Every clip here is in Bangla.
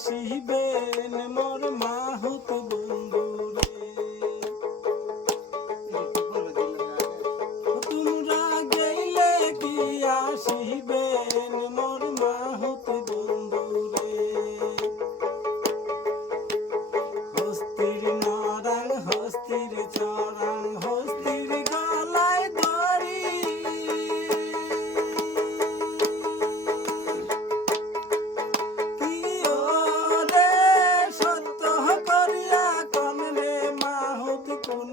আসিবেন মোর মাহুত বন্ধুরে। তোমরা গেলে কি আসিবেন মোর মাহুত বন্ধুরে। হস্তির নরাং হস্তির চরাং হস্তির গলায় দড়ি। কি ওরে সত্য করিয়া কনরে মাহুত কোন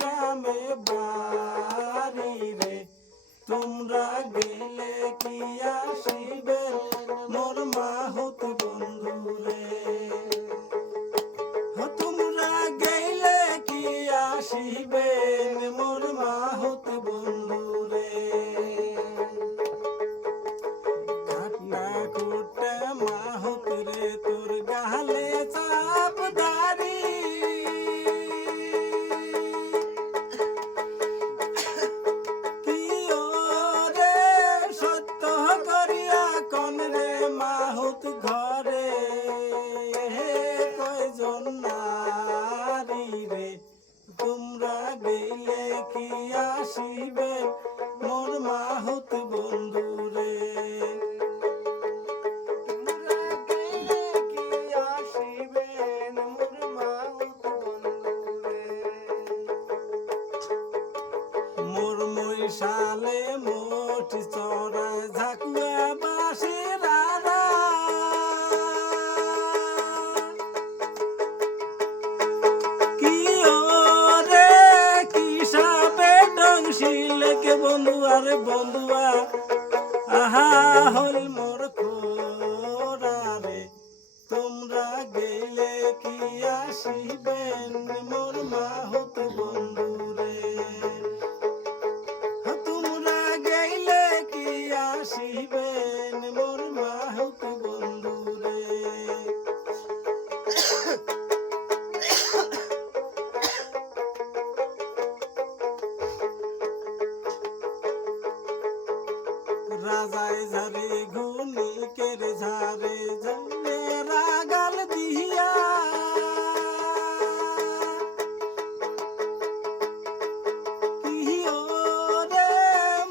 গ্রামে বাড়ি রে। তোমরা গেলে কি আসিবে মোর মাহুত বন্ধুরে। তোমরা গেলে কি আসিবেন মোর মাহুত বন্ধুরে। কাটা কুটা মাহুত রে তোর গালে চাপ দাড়ি। কি ওরে সত্য করিয়া কনরে মাহুত ঘরে কয়জন নারী রে। তোমরা গেলে কি আসিবে মোর মাহুত বন্ধুরে। তোমরা গেলে কি আসিবেন মোর মাহুত বন্ধুরে। মোর মৈশালে মোট চড়া ঝাকুয়া বাঁশের আড়া। কি ওরে কি সাবে ডংশিলে কে বন্ধুয়া রে বন্ধুয়া। আহা হল মোর খোরা রে। তোমরা গেলে কি আসিবেন মোর মাহুত বন্ধুরে। তোমরা গেলে কি আসিবেন মোর মাহুত বন্ধুরে। রাজায় ঝারে ঘুনিকের ঝারে ঝারে রাগাল দিয়া। কি ওরে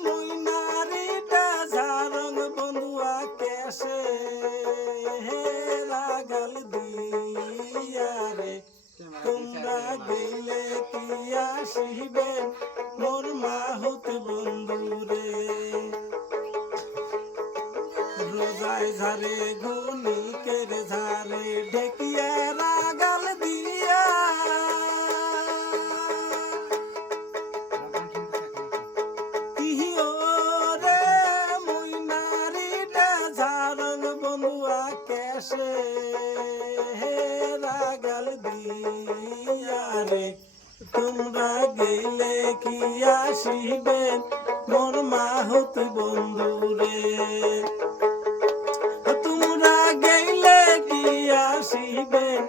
মইনারিটা ঝারং বন্ধুয়া কেসে রাগাল দিয়া রে। তোমরা গেলে কি আসিবেন মোর মাহুত বন্ধুরে। রোজায় ঝারে ঘুনিকের ঝারে ঢেকিয়া রাগাল দিয়া। কি ওরে মইনারিটা ঝারং বন্ধুয়া কেসে রাগাল দিয়া রে। তোমরা গেলে কি আসিবেন মোর মাহুত বন্ধুরে। তোমরা গেলে কি আসিবেন